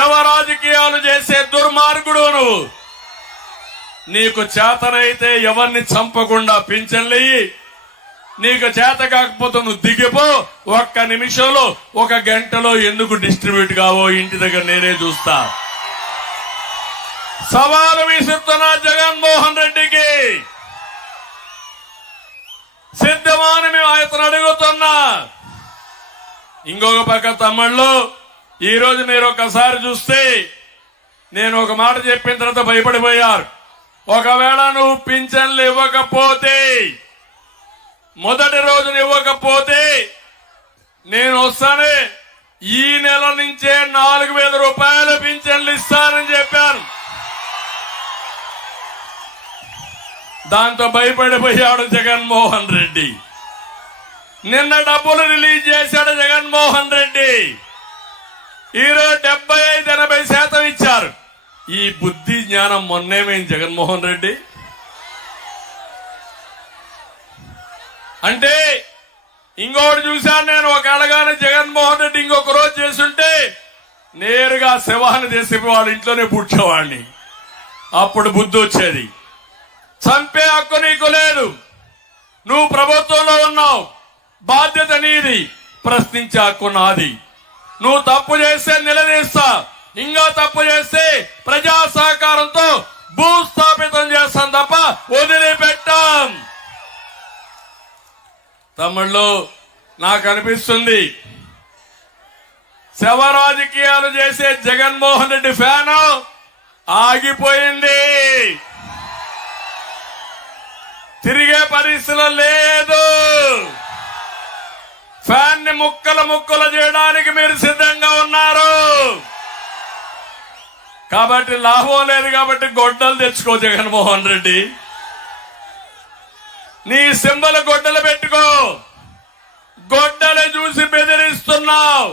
శవ రాజకీయాలు చేసే దుర్మార్గుడు నువ్వు. నీకు చేతనైతే ఎవరిని చంపకుండా పింఛన్లయ్యి, నీకు చేత కాకపోతే నువ్వు దిగిపో. ఒక్క నిమిషంలో 1 గంటలో ఎందుకు డిస్ట్రిబ్యూట్ కావో ఇంటి దగ్గర నేనే చూస్తా. సవాలు విసురుతున్నా జగన్మోహన్ రెడ్డికి. సిద్ధమాని మేము అతను అడుగుతున్నా. ఇంకొక పక్క తమ్ముళ్ళు, ఈ రోజు మీరు ఒకసారి చూస్తే నేను ఒక మాట చెప్పిన తర్వాత భయపడిపోయారు. ఒకవేళ నువ్వు పింఛన్లు ఇవ్వకపోతే, మొదటి రోజున ఇవ్వకపోతే నేను వస్తానే ఈ నెల నుంచే 4,000 రూపాయలు పింఛన్లు ఇస్తానని చెప్పాను. దాంతో భయపడిపోయాడు జగన్మోహన్ రెడ్డి. నిన్న డబ్బులు రిలీజ్ చేశాడు జగన్మోహన్ రెడ్డి. ఈరోజు 75-80% ఇచ్చారు. ఈ బుద్ధి జ్ఞానం మొన్నేమైంది జగన్మోహన్ రెడ్డి అంటే. ఇంకొకటి చూశాను నేను, ఒక అడగానే జగన్మోహన్ రెడ్డి ఇంకొక రోజు చేస్తుంటే నేరుగా శవాన్ని తీసి వాళ్ళ ఇంట్లోనే పుడ్చేవాడిని. అప్పుడు బుద్ధి వచ్చేది. చంపే హక్కు నీకు లేదు. నువ్వు ప్రభుత్వంలో ఉన్నావు, బాధ్యత నీది, ప్రశ్నించే హక్కు నాది. నువ్వు తప్పు చేస్తే నిలదీస్తా, ఇంకా తప్పు చేస్తే ప్రజా సహకారంతో భూస్థాపితం చేస్తాం తప్ప వదిలిపెట్టాం. తమ్ముళ్ళు, నాకు అనిపిస్తుంది శవ రాజకీయాలు చేసే జగన్మోహన్ రెడ్డి ఫ్యాన్ ఆగిపోయింది. తిరిగే పరిస్థితులు లేదు. ఫ్యాన్ ని ముక్కలు చేయడానికి మీరు సిద్ధంగా ఉన్నారు. కాబట్టి లాభం లేదు. కాబట్టి గొడ్డలు తెచ్చుకో జగన్మోహన్ రెడ్డి. నీ సింబల్ గొడ్డలు పెట్టుకో. గొడ్డలు చూసి బెదిరిస్తున్నావు,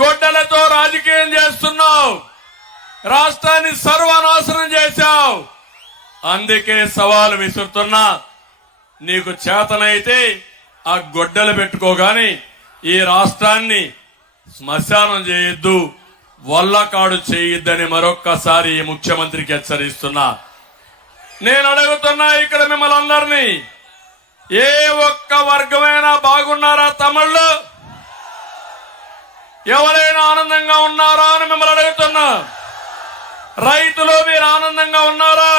గొడ్డలతో రాజకీయం చేస్తున్నావు, రాష్ట్రాన్ని సర్వనాశనం చేశావు. అందుకే సవాలు విసురుతున్నా. నీకు చేతనైతే ఆ గొడ్డలు పెట్టుకోగాని ఈ రాష్ట్రాన్ని శ్మశానం చేయొద్దు, వల్లకాడు చేయొద్దని మరొక్కసారి ఈ ముఖ్యమంత్రికి హెచ్చరిస్తున్నా. నేను అడుగుతున్నా ఇక్కడ మిమ్మల్ని అందరినీ, ఏ ఒక్క వర్గమైనా బాగున్నారా తమ్ముళ్ళు? ఎవరైనా ఆనందంగా ఉన్నారా అని మిమ్మల్ని అడుగుతున్నా. రైతులు మీరు ఆనందంగా ఉన్నారా?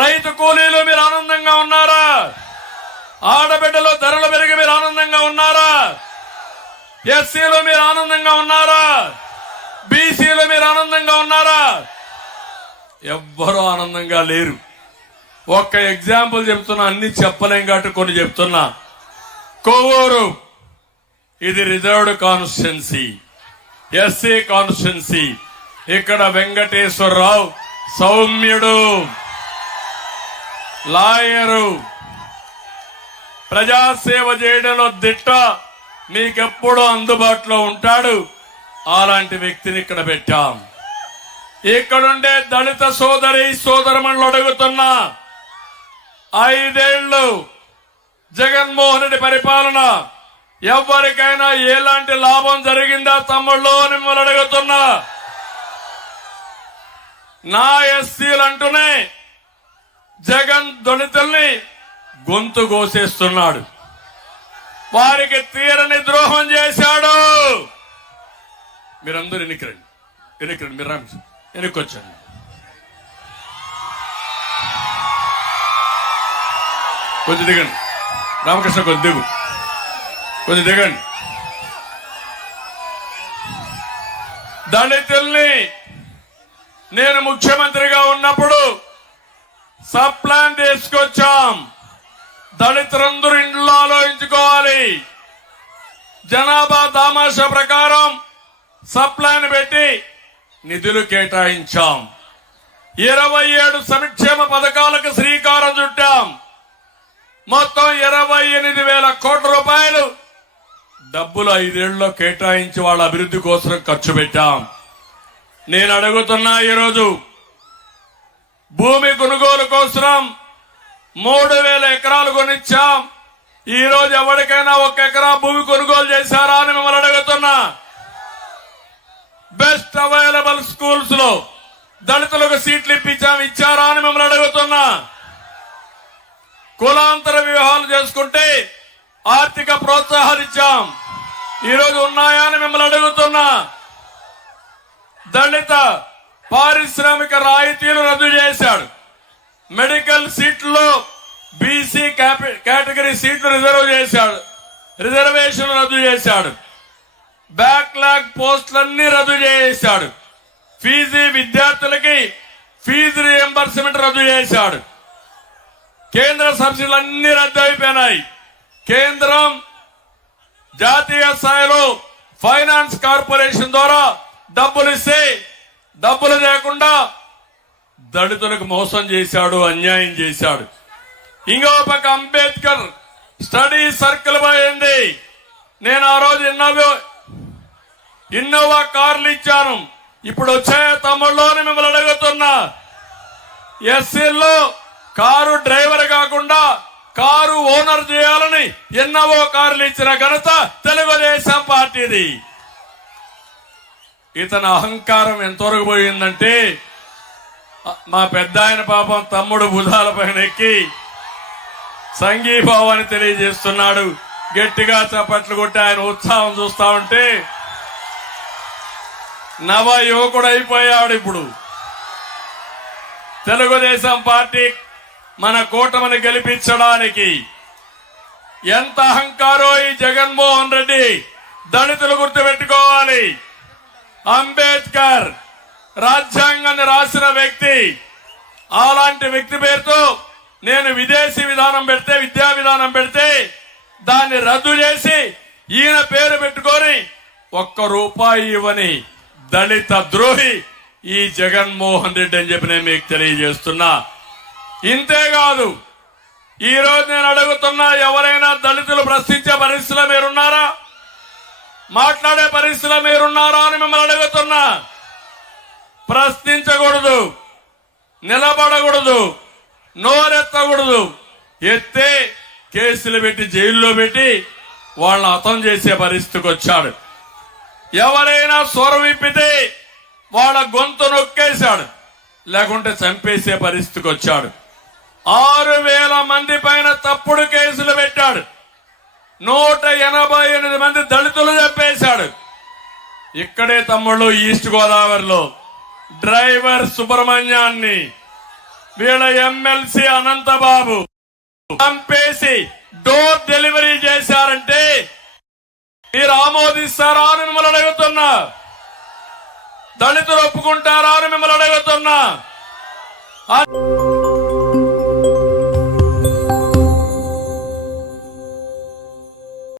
రైతు కూలీలు మీరు ఆనందంగా ఉన్నారా? ఆడబిడ్డలు ధరలు పెరిగి మీరు ఆనందంగా ఉన్నారా? ఎస్సీలు మీరు ఆనందంగా ఉన్నారా? బీసీలు మీరు ఆనందంగా ఉన్నారా? ఎవ్వరూ ఆనందంగా లేరు. ఒక్క ఎగ్జాంపుల్ చెప్తున్నా, అన్ని చెప్పలేం కాబట్టి కొన్ని చెప్తున్నా. కొవ్వూరు ఇది రిజర్వ్డ్ కాన్స్టిట్యున్సీ, ఎస్సీ కాన్స్టిట్యున్సీ. ఇక్కడ వెంకటేశ్వరరావు సౌమ్యుడు, లాయరు, ప్రజాసేవ చేయడంలో దిట్ట, మీకెప్పుడూ అందుబాటులో ఉంటాడు. అలాంటి వ్యక్తిని ఇక్కడ పెట్టాం. ఇక్కడుండే దళిత సోదరమణులు అడుగుతున్నా, 5 ఏళ్లు జగన్మోహన్ రెడ్డి పరిపాలన ఎవరికైనా ఎలాంటి లాభం జరిగిందా తమ్ముళ్ళు అని మిమ్మల్ని అడుగుతున్నా. నా ఎస్సీలు అంటూనే జగన్ దళితుల్ని గొంతు కోసేస్తున్నాడు, వారికి తీరని ద్రోహం చేశాడు. మీరందరూ ఎన్నికరండి, మీరు వెనక్కొచ్చండి. కొంచెం దిగండి రామకృష్ణ, కొంచెం దిగండి. దళితుల్ని నేను ముఖ్యమంత్రిగా ఉన్నప్పుడు సబ్ ప్లాన్ తీసుకొచ్చాం. దళితులందరూ ఇంట్లో ఆలోచించుకోవాలి. జనాభా దామాషా ప్రకారం సబ్ ప్లాన్ పెట్టి నిధులు కేటాయించాం. 27 సంక్షేమ పథకాలకు శ్రీకారం చుట్టాం. మొత్తం 28,000 కోట్ల రూపాయలు డబ్బులు 5 ఏళ్లలో కేటాయించి వాళ్ళ అభివృద్ధి కోసం ఖర్చు పెట్టాం. నేను అడుగుతున్నా, ఈరోజు భూమి కొనుగోలు కోసం 3,000 ఎకరాలు కొనిచ్చాం. ఈ రోజు ఎవరికైనా 1 ఎకరా భూమి కొనుగోలు చేశారా అని మిమ్మల్ని అడుగుతున్నా. బెస్ట్ అవైలబుల్ స్కూల్స్ లో దళితులకు సీట్లు ఇచ్చారా అని మిమ్మల్ని అడుగుతున్నా. కులాంతర వివాహాలు చేసుకుంటే ఆర్థిక ప్రోత్సాహాలు ఇచ్చాం, ఈరోజు ఉన్నాయా అని మిమ్మల్ని అడుగుతున్నా. దళిత పారిశ్రామిక రాయితీలు రద్దు చేశాడు. మెడికల్ సీట్లలో బీసీ కేటగిరీ సీట్లు రిజర్వేషన్ రద్దు చేశాడు. బ్యాక్లాగ్ పోస్టులన్నీ రద్దు చేశాడు. విద్యార్థులకి ఫీజు రియంబర్స్మెంట్ రద్దు చేశాడు. కేంద్ర సబ్సిడీలన్నీ రద్దు అయిపోయినాయి. కేంద్రం జాతీయ స్థాయిలో ఫైనాన్స్ కార్పొరేషన్ ద్వారా డబ్బులు ఇస్తే డబ్బులు లేకుండా దళితులకు మోసం చేశాడు, అన్యాయం చేశాడు. ఇంకో పక్క అంబేద్కర్ స్టడీ సర్కిల్ పోయింది. నేను ఆ రోజు ఇన్నోవా కార్లు ఇచ్చాను. ఇప్పుడు వచ్చే తమ్ముళ్ళని మిమ్మల్ని అడుగుతున్నా. ఎస్సీల్లో కారు డ్రైవర్ కాకుండా కారు ఓనర్ చేయాలని ఎన్నో కార్లు ఇచ్చిన ఘనత తెలుగుదేశం పార్టీది. ఇతని అహంకారం ఎంతవరకు పోయిందంటే మా పెద్ద ఆయన పాపం తమ్ముడు భుజాల పైన ఎక్కి సంఘీభావాన్ని తెలియజేస్తున్నాడు. గట్టిగా చప్పట్లు కొట్టి ఆయన ఉత్సాహం చూస్తా ఉంటే నవ యువకుడు అయిపోయాడు. ఇప్పుడు తెలుగుదేశం పార్టీ మన కూటమిని గెలిపించడానికి ఎంత అహంకారో ఈ జగన్మోహన్ రెడ్డి. దళితులు గుర్తుపెట్టుకోవాలి. అంబేద్కర్ రాజ్యాంగాన్ని రాసిన వ్యక్తి. అలాంటి వ్యక్తి పేరుతో నేను విదేశీ విధానం పెడితే, విద్యా విధానం పెడితే దాన్ని రద్దు చేసి ఈయన పేరు పెట్టుకొని ₹1 ఇవ్వని దళిత ద్రోహి ఈ జగన్మోహన్ రెడ్డి అని చెప్పి నేను మీకు తెలియజేస్తున్నా. ఇంతేకాదు, ఈ రోజు నేను అడుగుతున్నా, ఎవరైనా దళితులు ప్రశ్నించే పరిస్థితిలో మీరున్నారా? మాట్లాడే పరిస్థితిలో మీరున్నారా అని మిమ్మల్ని అడుగుతున్నా. ప్రశ్నించకూడదు, నిలబడకూడదు, నోరెత్తకూడదు. ఎత్తే కేసులు పెట్టి జైల్లో పెట్టి వాళ్ళని హతం చేసే పరిస్థితికి వచ్చాడు. ఎవరైనా స్వరం విప్పితే వాళ్ళ గొంతు నొక్కేశాడు, లేకుంటే చంపేసే పరిస్థితికి వచ్చాడు. 6,000 మంది పైన తప్పుడు కేసులు పెట్టాడు. 188 మంది దళితులు చంపేశాడు. ఇక్కడే తమ్ముళ్ళు ఈస్ట్ గోదావరిలో డ్రైవర్ సుబ్రహ్మణ్యాన్ని వీళ్ళ ఎమ్మెల్సీ అనంతబాబు చంపేసి డోర్ డెలివరీ చేశారంటే మీరు ఆమోదిస్తారా అని మిమ్మల్ని అడుగుతున్నా. దళితులు ఒప్పుకుంటారా అని మిమ్మల్ని అడుగుతున్నా.